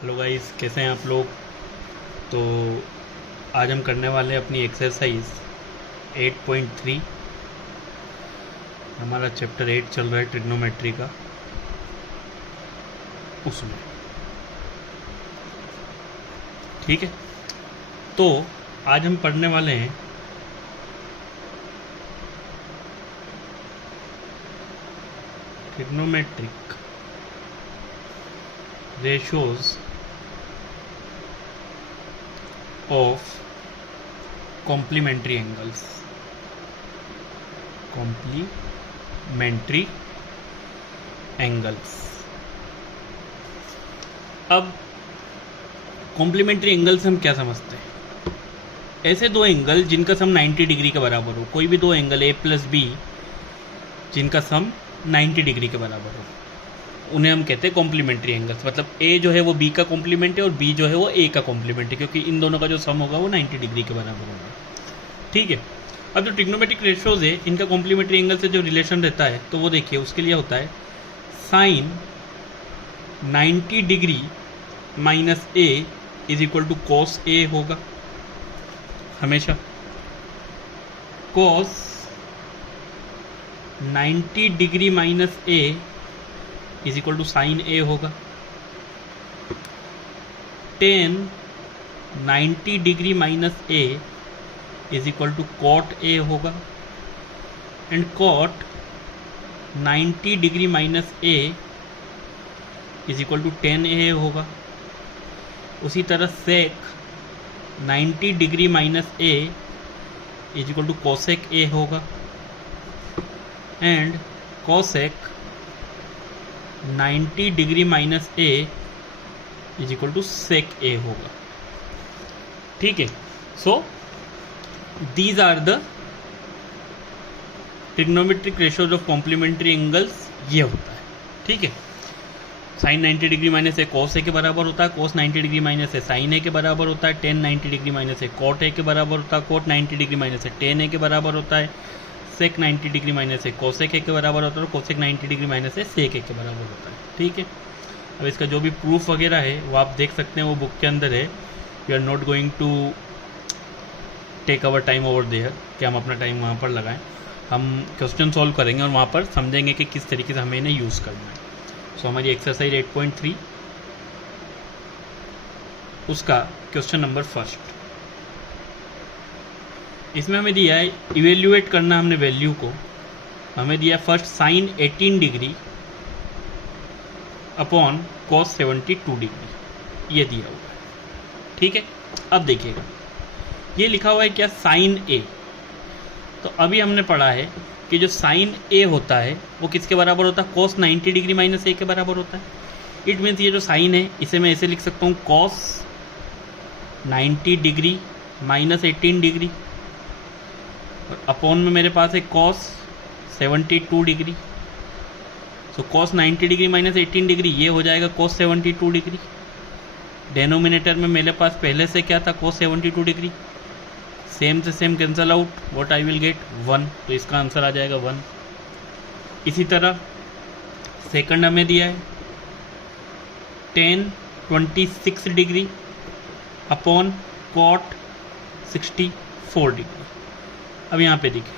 Hello guys, कैसे हैं आप लोग। तो आज हम करने वाले हैं अपनी एक्सरसाइज 8.3। हमारा चैप्टर 8 चल रहा है ट्रिग्नोमेट्री का, उसमें। ठीक है, तो आज हम पढ़ने वाले हैं trigonometric ratios of complementary angles। complementary angles। अब कॉम्प्लीमेंट्री एंगल से हम क्या समझते हैं? ऐसे दो एंगल जिनका सम 90 डिग्री के बराबर हो। कोई भी दो एंगल ए प्लस बी जिनका सम 90 डिग्री के बराबर हो, उन्हें हम कहते हैं कॉम्प्लीमेंट्री एंगल्स। मतलब ए जो है वो बी का कॉम्प्लीमेंट है और बी जो है वो ए का कॉम्प्लीमेंट है, क्योंकि इन दोनों का जो सम होगा वो 90 डिग्री के बराबर होगा। ठीक है, अब जो ट्रिग्नोमेट्रिक रेशियोज है इनका कॉम्प्लीमेंट्री एंगल से जो रिलेशन रहता है, तो वो देखिए उसके लिए होता है sine 90 degree minus A is equal to cos A होगा हमेशा। Cos 90 degree minus A is equal to sine A होगा। Tan 90 degree minus A is equal to cot A होगा। And cot 90 degree minus A is equal to 10 A होगा। उसी तरह sec 90 degree minus A is equal to cosec A होगा। And cosec 90 degree minus A is equal to sec A होगा। ठीक है, so these are the trigonometric ratios of complementary angles. ये होता है, ठीक है। Sine 90 degree minus A cos A के बराबर होता है, cos 90 degree minus A sine A के बराबर होता है, tan 90 degree minus A cot A के बराबर होता है, cot 90 degree minus A tan A के बराबर होता है, सेक 90 डिग्री माइनस ए कोसेक ए के बराबर होता है और कोसेक 90 डिग्री माइनस ए सेक ए के बराबर होता है। ठीक है, अब इसका जो भी प्रूफ वगैरह है वो आप देख सकते हैं, वो बुक के अंदर है। We are not going to take our time over there कि हम अपना टाइम वहाँ पर लगाएं। हम क्वेश्चन सॉल्व करेंगे और वहाँ पर समझेंगे कि किस तरीके से हमें इन्हें यूज़ करना है। सो हमारी एक्सरसाइज 8.3 उसका क्वेश्चन नंबर फर्स्ट, इसमें हमें दिया है इवेल्युएट करना हमने वैल्यू को। हमें दिया है first sine 18 degree upon cos 72 degree, ये दिया हुआ है। ठीक है, अब देखिएगा ये लिखा हुआ है क्या, साइन ए। तो अभी हमने पढ़ा है कि जो साइन ए होता है वो किसके बराबर होता है, कॉस 90 डिग्री माइनस ए के बराबर होता है। इट मीन्स ये जो साइन है इसे मैं ऐसे लिख सकता हूँ, कॉस 90 डिग्री माइनस 18 डिग्री और अपॉन में मेरे पास है cos 72 degree. So cos 90 degree minus 18 degree ये हो जाएगा कॉस 72 डिग्री। डेनोमिनेटर में मेरे पास पहले से क्या था, कॉस 72 डिग्री। सेम से same cancel out, what I will gate 1, तो इसका आंसर आ जाएगा 1। इसी तरह सेकंड हमें दिया है 10 26 डिग्री अपॉन कॉट 64 डिग्री। अब यहाँ पे देखिए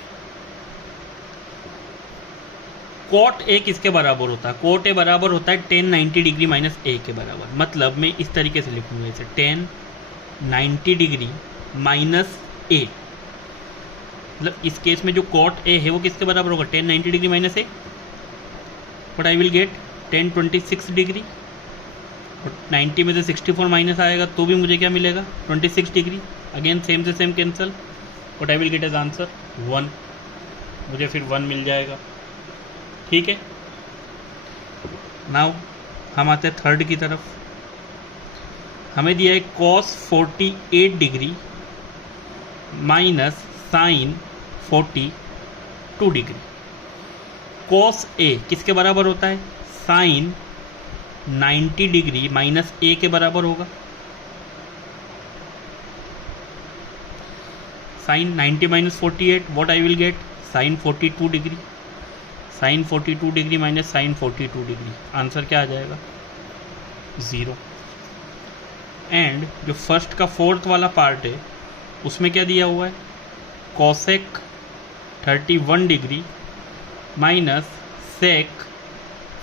कॉट ए किसके बराबर होता है, कॉट ए बराबर होता है 10 90 डिग्री माइनस ए के बराबर। मतलब मैं इस तरीके से लिखूंगा इसे 10 90 डिग्री माइनस ए। मतलब इस केस में जो कॉट ए है वो किसके बराबर होगा, 10 90 degree minus A, but I will gate 10 26 degree और 90 में से 64 माइनस आएगा तो भी मुझे क्या मिलेगा, 26 डिग्री। अगेन सेम से same cancel, but I will get as answer 1, मुझे फिर 1 मिल जाएगा। ठीक है, नाउ हम आते हैं थर्ड की तरफ। हमें दिया है cos 48 degree minus sine 42 degree. Cos A किसके बराबर होता है, साइन 90 डिग्री माइनस ए के बराबर होगा। Sine 90 minus 48, what I will get, sine 42 degree. Sine 42 degree minus sine 42 degree, answer क्या आ जाएगा, 0। एंड जो फर्स्ट का फोर्थ वाला पार्ट है उसमें क्या दिया हुआ है, cosec 31 degree minus sec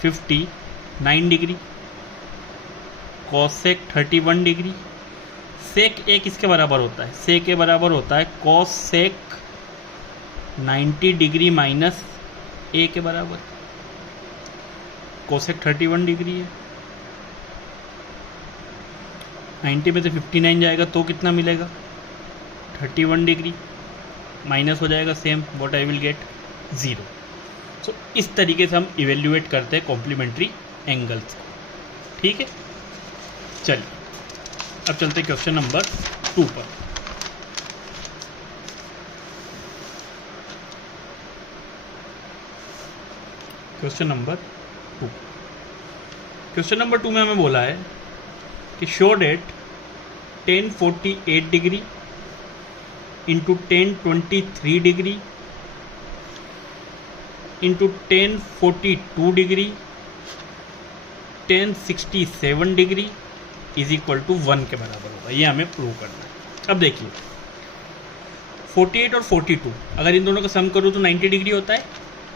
59 degree. Cosec 31 degree, sec A किसके बराबर होता है, सेक के बराबर होता है कोसेक 90 डिग्री माइनस ए के बराबर। कोसेक 31 डिग्री है, 90 में से 59 जाएगा तो कितना मिलेगा, 31 डिग्री माइनस हो जाएगा same, what I will gate 0। सो इस तरीके से हम इवेल्युएट करते हैं कॉम्प्लीमेंट्री एंगल्स को, ठीक है। चलिए अब चलते क्वेश्चन नंबर 2 पर। क्वेश्चन नंबर 2, क्वेश्चन नंबर 2 में हमें बोला है कि show that 1048 degree into 1023 degree into 1042 degree 1067 degree is equal to 1 के बराबर होगा। ये हमें प्रूव करना है। अब देखिए 48 और 42 अगर इन दोनों का सम करूँ तो 90 डिग्री होता है,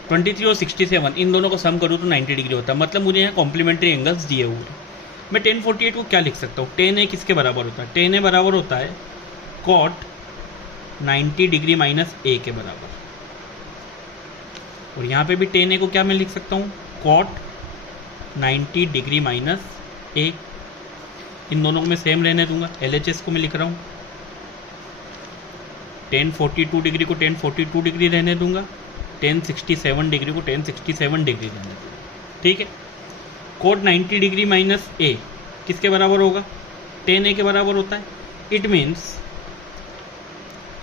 23 और 67 इन दोनों को सम करूँ तो 90 डिग्री होता है। मतलब मुझे यहाँ कॉम्प्लीमेंट्री एंगल्स दिए हुए हैं। मैं 1048 को क्या लिख सकता हूँ, 10 किसके बराबर होता है, 10 बराबर होता है कॉट 90 डिग्री माइनस ए के बराबर। और यहाँ पे भी 10 को क्या मैं लिख सकता हूँ, कॉट 90 डिग्री माइनस ए। इन दोनों को मैं सेम रहने दूंगा, LHS को मैं लिख रहा हूँ 1042 डिग्री को 1042 डिग्री रहने दूंगा, 1067 डिग्री को 1067 डिग्री रहने दूंगा, ठीक है। कोट 90 डिग्री माइनस ए किसके बराबर होगा, 10 के बराबर होता है। इट मीन्स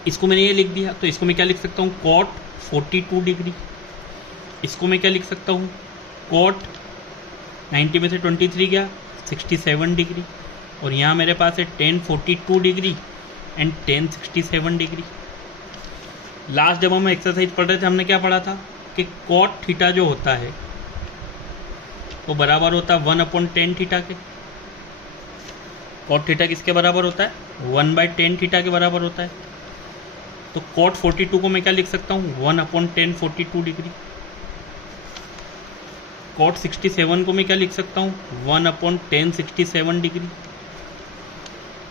इसको मैंने ये लिख दिया, तो इसको मैं क्या लिख सकता हूँ, कोट 42 डिग्री। इसको मैं क्या लिख सकता हूँ, कोट 90 में से 23 गया 67 डिग्री। और यहाँ मेरे पास है 1042 डिग्री एंड 1067 डिग्री। लास्ट जब हम एक्सरसाइज पढ़ रहे थे हमने क्या पढ़ा था कि कॉट थीटा जो होता है वो बराबर होता है 1/10 थीटा के। कॉट थीटा किसके बराबर होता है, 1/10 थीटा के बराबर होता है। तो कॉट 42 को मैं क्या लिख सकता हूँ, 1/10 42 डिग्री। कॉट 67 को मैं क्या लिख सकता हूँ, 1/10 67 डिग्री।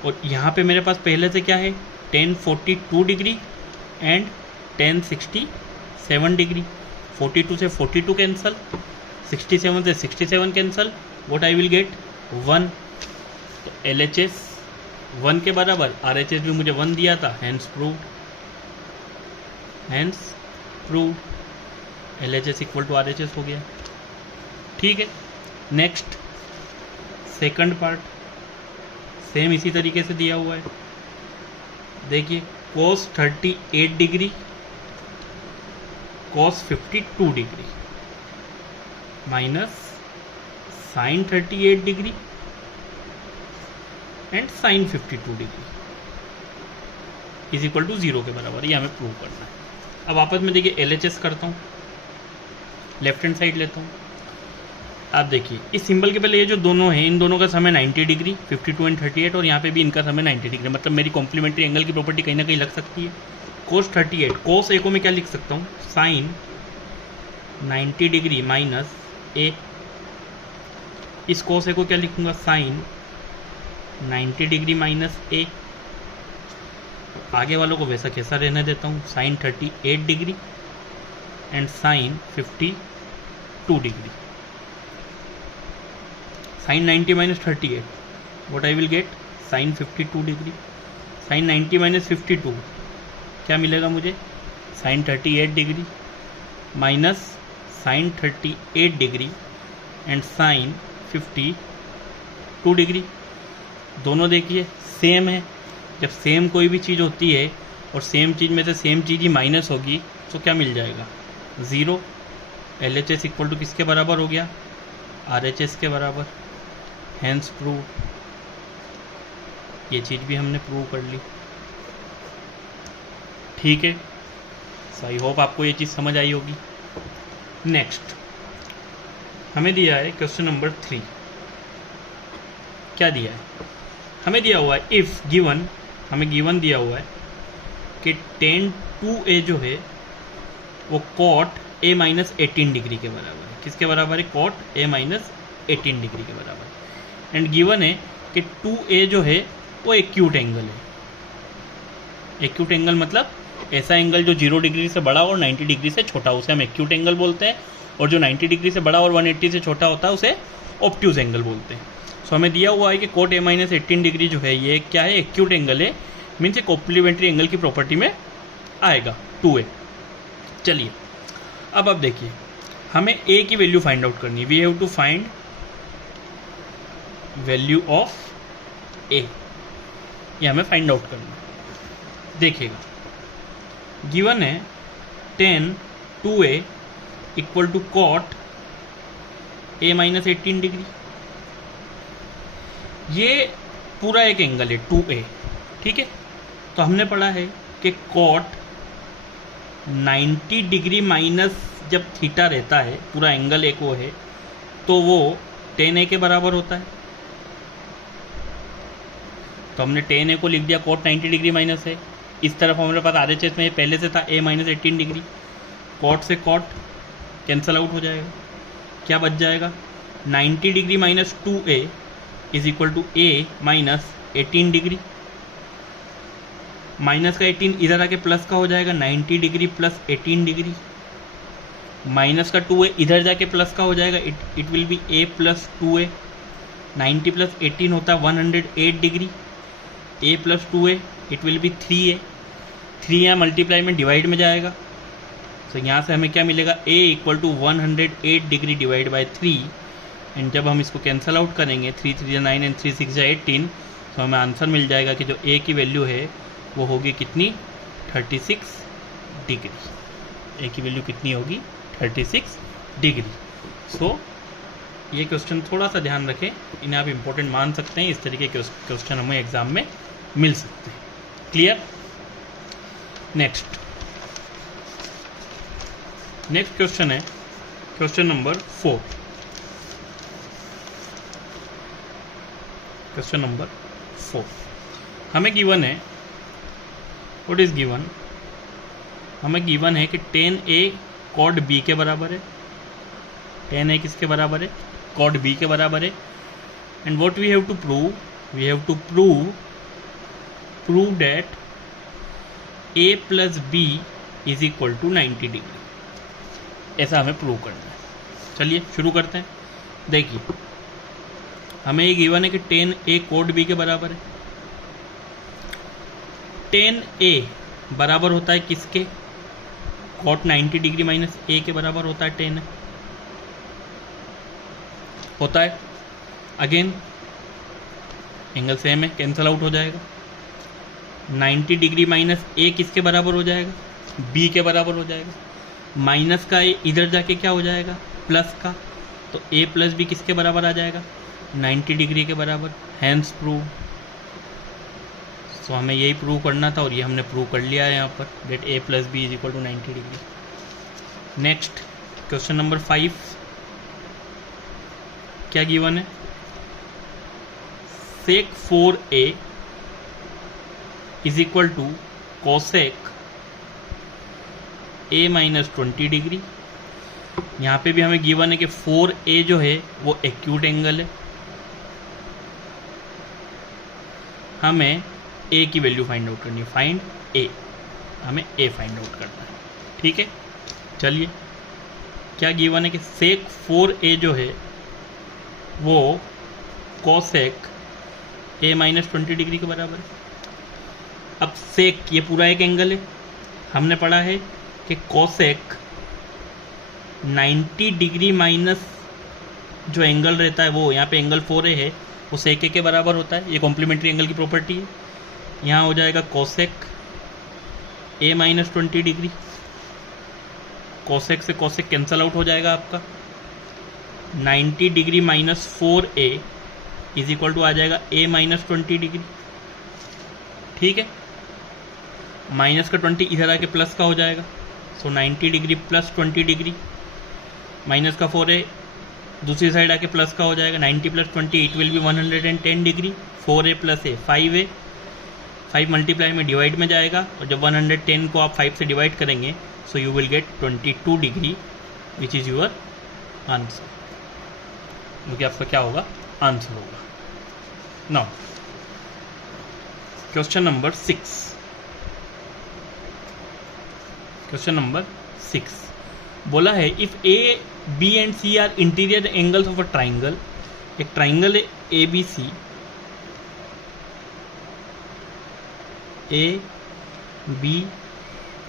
और यहाँ पे मेरे पास पहले से क्या है, 1042 डिग्री एंड 1067 डिग्री। 42 से 42 कैंसल, 67 से 67 cancel, what I will gate 1। तो LHS 1 के बराबर, RHS भी मुझे 1 दिया था, hence proved, hence proved. LHS equal to RHS हो गया, ठीक है। नेक्स्ट सेकंड पार्ट सेम इसी तरीके से दिया हुआ है। देखिए cos 38 degree cos 52 degree minus sine 38 degree and sine 52 degree is equal to 0 के बराबर। ये हमें प्रूव करना है। अब आपस में देखिए LHS करता हूँ, लेफ्ट हैंड साइड लेता हूँ। आप देखिए इस सिंबल के पहले ये जो दोनों हैं इन दोनों का समय 90 डिग्री 52 एंड 38, और यहाँ पे भी इनका समय 90 डिग्री। मतलब मेरी कॉम्प्लीमेंट्री एंगल की प्रॉपर्टी कहीं ना कहीं लग सकती है। कोस 38, कोस ए को मैं क्या लिख सकता हूँ, साइन 90 डिग्री माइनस ए। इस कोस ए को क्या लिखूंगा, साइन 90 डिग्री माइनस ए। आगे वालों को वैसा कैसा रहने देता हूँ, sine 38 degree and sine 52 degree. Sine 90 minus 38, what I will get sine 52 degree. Sine 90 minus 52 क्या मिलेगा मुझे, sine 38 degree minus sine 38 degree and sine 52 degree. दोनों देखिए सेम है। जब सेम कोई भी चीज़ होती है और सेम चीज़ में से सेम चीज़ ही माइनस होगी तो क्या मिल जाएगा, 0। LHS इक्वल टू किसके बराबर हो गया, RHS के बराबर, हैंस प्रूव। ये चीज़ भी हमने प्रूव कर ली, ठीक है। सो आई होप आपको ये चीज़ समझ आई होगी। नेक्स्ट हमें दिया है क्वेश्चन नंबर 3। क्या दिया है, हमें दिया हुआ है इफ़ गिवन, हमें गिवन दिया हुआ है कि tan 2a जो है वो cot a माइनस 18 डिग्री के बराबर है। किसके बराबर है? cot a माइनस 18 डिग्री के बराबर है। एंड गिवन है कि 2a जो है वो एक्यूट एंगल है। एक्यूट एंगल मतलब ऐसा एंगल जो 0 डिग्री से बड़ा और 90 डिग्री से छोटा, उसे हम एक्यूट एंगल बोलते हैं। और जो 90 डिग्री से बड़ा और 180 से छोटा होता है उसे ऑब्ट्यूज एंगल बोलते हैं। सो हमें दिया हुआ है कि cot a माइनस 18 डिग्री जो है ये क्या है? एक्यूट एंगल है, मीन्स ये कॉम्प्लीमेंट्री एंगल की प्रॉपर्टी में आएगा 2a। चलिए अब आप देखिए, हमें a की वैल्यू फाइंड आउट करनी है। We have to find value of a, ये हमें फाइंड आउट करना है। देखिएगा गिवन है tan 2a equal to cot a minus 18 degree. ये पूरा एक एंगल है 2a, ठीक है। तो हमने पढ़ा है कि cot 90 डिग्री माइनस जब थीटा रहता है, पूरा एंगल एक वो है, तो वो tan a के बराबर होता है। तो हमने tan a को लिख दिया cot 90 डिग्री माइनस है। इस तरफ हमारे पास आधे चेस्ट में पहले से था a माइनस 18 डिग्री, cot से cot कैंसल आउट हो जाएगा। क्या बच जाएगा? 90 degree minus 2a is equal to a minus 18 degree. Minus का 18 इधर आके प्लस का हो जाएगा, 90 डिग्री प्लस 18 डिग्री। माइनस का 2a इधर जाके प्लस का हो जाएगा, it will be a plus 2a। 90 plus 18 होता है 108 degree. a plus 2a it will be 3a। 3 यहाँ मल्टीप्लाई में डिवाइड में जाएगा, तो यहाँ से हमें क्या मिलेगा? a equal to 108 degree divide by 3। And जब हम इसको कैंसल आउट करेंगे, 3 3 9 एंड 3 6 18, तो हमें आंसर मिल जाएगा कि जो a की वैल्यू है वो होगी कितनी? 36 डिग्री। a की वैल्यू कितनी होगी? 36 डिग्री। सो ये क्वेश्चन थोड़ा सा ध्यान रखें, इन्हें आप इम्पोर्टेंट मान सकते हैं। इस तरीके के क्वेश्चन हमें एग्जाम में मिल सकते हैं। क्लियर? नेक्स्ट क्वेश्चन है क्वेश्चन नंबर 4। क्वेश्चन नंबर 4 हमें गिवन है, व्हाट इज गिवन? हमें गिवन है कि tan a cot b के बराबर है। tan a किसके बराबर है? cot b के बराबर है। And what we have to prove? We have to prove that a plus b is equal to 90 degree. ऐसा हमें प्रूव करना है। चलिए शुरू करते हैं। देखिए हमें ये गिवन है कि tan a cot b के बराबर है। tan a बराबर होता है किसके? cot 90 डिग्री माइनस a के बराबर होता है tan a, होता है। अगेन एंगल सेम है, कैंसल आउट हो जाएगा। 90 डिग्री माइनस a किसके बराबर हो जाएगा? b के बराबर हो जाएगा। माइनस का a इधर जाके क्या हो जाएगा? प्लस का, तो a प्लस b किसके बराबर आ जाएगा? 90 डिग्री के बराबर। Hence prove. सो हमें यही प्रूव करना था और ये हमने प्रूव कर लिया है यहाँ पर, that a plus B is equal to 90 degree. Next question number 5 क्या गिवन है? sec 4a is equal to cosec a minus 20 degree. यहाँ पे भी हमें गिवन है कि 4a जो है वो एक्यूट एंगल है। हमें a की वैल्यू फाइंड आउट करनी है। फाइंड a, हमें a फाइंड आउट करना है। ठीक है, चलिए क्या गिवन है कि sec 4a जो है वो cosec a माइनस 20 डिग्री के बराबर है। अब sec ये पूरा एक एंगल है। हमने पढ़ा है कि cosec 90 डिग्री माइनस जो एंगल रहता है वो यहाँ पे एंगल 4a है, वो sec a के बराबर होता है। ये कॉम्प्लीमेंट्री एंगल की प्रॉपर्टी है। यहाँ हो जाएगा cosec a minus 20 degree. cosec से cosec कैंसल आउट हो जाएगा आपका। 90 degree minus 4a is equal to आ जाएगा a माइनस 20 डिग्री। ठीक है, माइनस का 20 इधर आके प्लस का हो जाएगा। सो 90 डिग्री प्लस 20 डिग्री, माइनस का 4a दूसरी साइड आके प्लस का हो जाएगा। 90 plus 20 it will be 110 degree. 4a plus A 5a, 5 multiply में डिवाइड में जाएगा, और जब 110 को आप 5 से डिवाइड करेंगे so you will get 22 degree which is your answer, क्योंकि आपका क्या होगा, आंसर होगा। Now question number 6, question number 6 बोला है if A B and C are interior angles of a triangle, एक ट्राइंगल है A B C, A B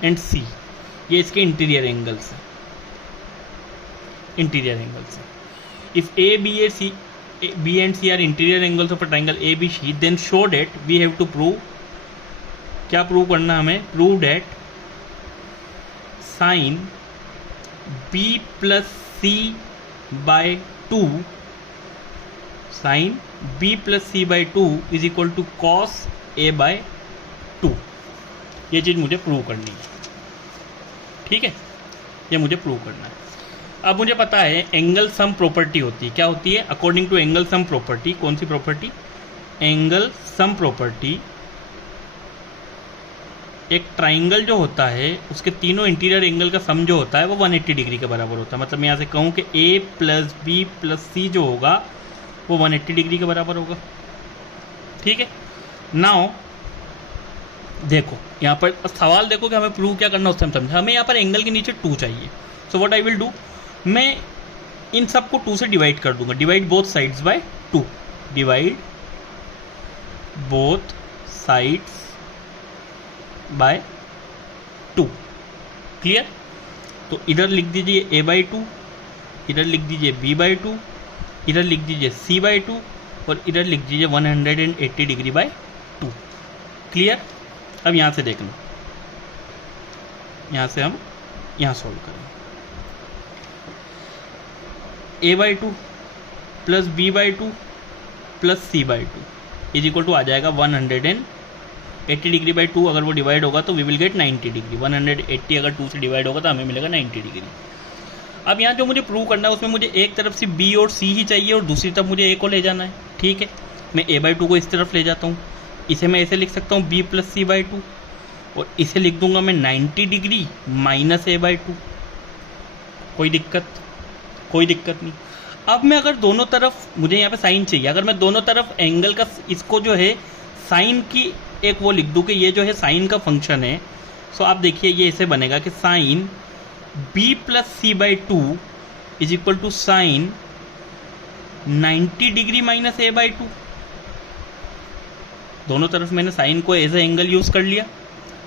and C, ये इसके इंटीरियर एंगल्स हैं, इंटीरियर एंगल्स हैं। If A B and C are interior angles of a triangle A B C, then show that we have to prove, क्या prove करना हमें, prove that sine B plus C by 2, sine B plus C by 2 is equal to cos A by 2, ये चीज़ मुझे prove करनी है, ठीक है, ये मुझे प्रूव करना है। अब मुझे पता है एंगल सम प्रॉपर्टी होती है, क्या होती है, according to angle sum property, कौन सी प्रॉपर्टी, एंगल सम प्रॉपर्टी, एक ट्राइंगल जो होता है उसके तीनों इंटीरियर एंगल का सम जो होता है वो 180 डिग्री के बराबर होता है। मतलब मैं यहाँ से कहूँ कि ए प्लस बी प्लस सी जो होगा वो 180 डिग्री के बराबर होगा, ठीक है। नाउ देखो यहाँ पर सवाल देखो कि हमें प्रूव क्या करना, उससे हम समझा, हमें यहाँ पर एंगल के नीचे 2 चाहिए। So what I will do, मैं इन सबको 2 से डिवाइड कर दूंगा, divide both sides by 2, divide both sides by 2, clear. तो इधर लिख दीजिए a बाई 2, इधर लिख दीजिए b बाई 2, इधर लिख दीजिए c बाई 2, और इधर लिख दीजिए 180 डिग्री बाय 2, क्लियर। अब यहाँ से देखना, यहाँ से हम यहाँ सॉल्व करें, a by 2 plus b by 2 plus c by 2 is equal to आ जाएगा 180 डिग्री बाई 2, अगर वो डिवाइड होगा तो वी विल गेट 90 डिग्री, 180 अगर 2 से डिवाइड होगा तो हमें मिलेगा 90 डिग्री। अब यहाँ जो मुझे प्रूव करना है उसमें मुझे एक तरफ से b और c ही चाहिए और दूसरी तरफ मुझे a को ले जाना है, ठीक है। मैं a बाई 2 को इस तरफ ले जाता हूँ, इसे मैं ऐसे लिख सकता हूँ b प्लस सी बाई 2, और इसे लिख दूंगा मैं 90 डिग्री माइनस a बाई 2, कोई दिक्कत नहीं। अब मैं अगर दोनों तरफ, मुझे यहाँ पे साइन चाहिए, अगर मैं दोनों तरफ एंगल का इसको जो है साइन की एक वो लिख दूँ कि ये जो है साइन का फंक्शन है, सो आप देखिए ये ऐसे बनेगा कि sine b plus C by 2 is equal to sine 90 degree minus a by 2। दोनों तरफ मैंने साइन को एज ए एंगल यूज़ कर लिया,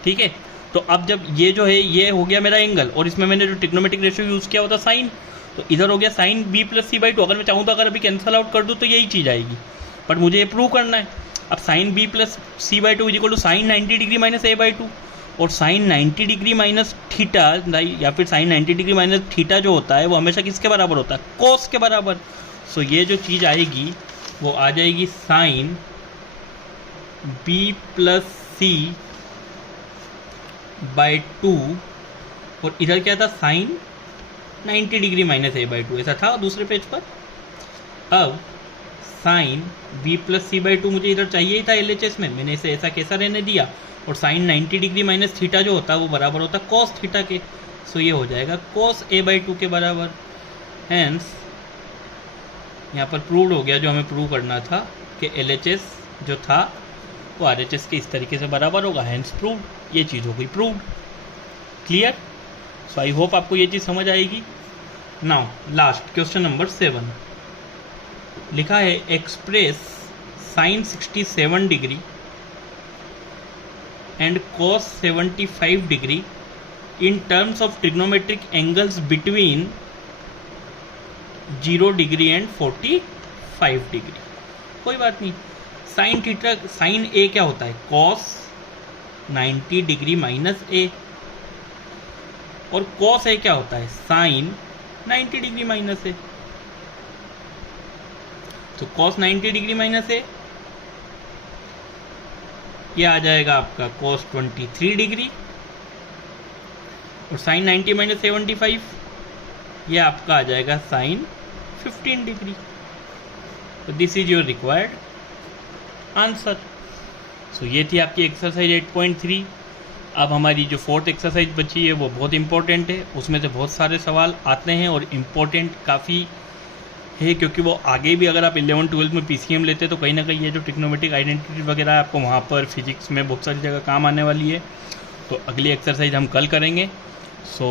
ठीक है। तो अब जब ये जो है ये हो गया मेरा एंगल, और इसमें मैंने जो ट्रिग्नोमेट्रिक रेशियो यूज़ किया होता साइन, तो इधर हो गया sine b plus C by 2। अगर मैं चाहूँ तो अगर अभी कैंसल आउट कर दूँ तो यही चीज़ आएगी, बट मुझे ये प्रूव करना है। अब sine b plus C by 2 is equal to sine 90 degree minus a by 2, और साइन 90 डिग्री माइनस थीटा या फिर साइन 90 डिग्री माइनस थीटा जो होता है वो हमेशा किसके बराबर होता है, कोस के बराबर। सो ये जो चीज़ आएगी वो आ जाएगी sine b plus C by 2, और इधर क्या था sine 90 degree minus a by 2, ऐसा था दूसरे पेज पर। अब sine b plus C by 2 मुझे इधर चाहिए ही था LHS में, मैंने इसे ऐसा कैसा रहने दिया, और साइन 90 डिग्री माइनस थीटा जो होता है वो बराबर होता है कॉस थीटा के। सो ये हो जाएगा कॉस a बाई 2 के बराबर। हैंस यहाँ पर प्रूव्ड हो गया जो हमें प्रूव करना था कि LHS जो था वो RHS के इस तरीके से बराबर होगा। हैंस प्रूव्ड, ये चीज़ हो गई proved, clear. So I hope आपको ये चीज़ समझ आएगी। नाउ लास्ट क्वेश्चन नंबर 7 लिखा है express sine 67 degree and cos 75 degree in terms of trigonometric angles between 0 degree and 45 degree. कोई बात नहीं, साइन थीटा साइन ए क्या होता है, कॉस 90 डिग्री माइनस ए, और कॉस ए क्या होता है, साइन 90 डिग्री माइनस ए। तो कॉस 90 डिग्री माइनस ए ये आ जाएगा आपका कॉस 23 डिग्री, और साइन 90 माइनस 75 ये आपका आ जाएगा साइन 15 डिग्री। तो this is your required answer. So ये थी आपकी एक्सरसाइज 8.3। अब हमारी जो 4th एक्सरसाइज बची है वो बहुत इंपॉर्टेंट है, उसमें से बहुत सारे सवाल आते हैं और इम्पोर्टेंट काफ़ी है, क्योंकि वो आगे भी अगर आप 11-12 में PCM लेते तो कहीं ना कहीं ये जो ट्रिग्नोमेट्रिक आइडेंटिटी वगैरह है आपको वहाँ पर फिजिक्स में बहुत सारी जगह काम आने वाली है। तो अगली एक्सरसाइज हम कल करेंगे। सो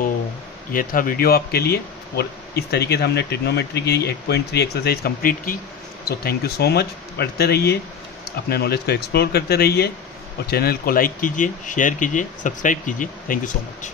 ये था वीडियो आपके लिए, और इस तरीके से हमने ट्रिग्नोमेट्री की 8.3 एक्सरसाइज कंप्लीट की। So thank you so much. पढ़ते रहिए, अपने नॉलेज को एक्सप्लोर करते रहिए, और चैनल को लाइक कीजिए, शेयर कीजिए, सब्सक्राइब कीजिए। Thank you so much.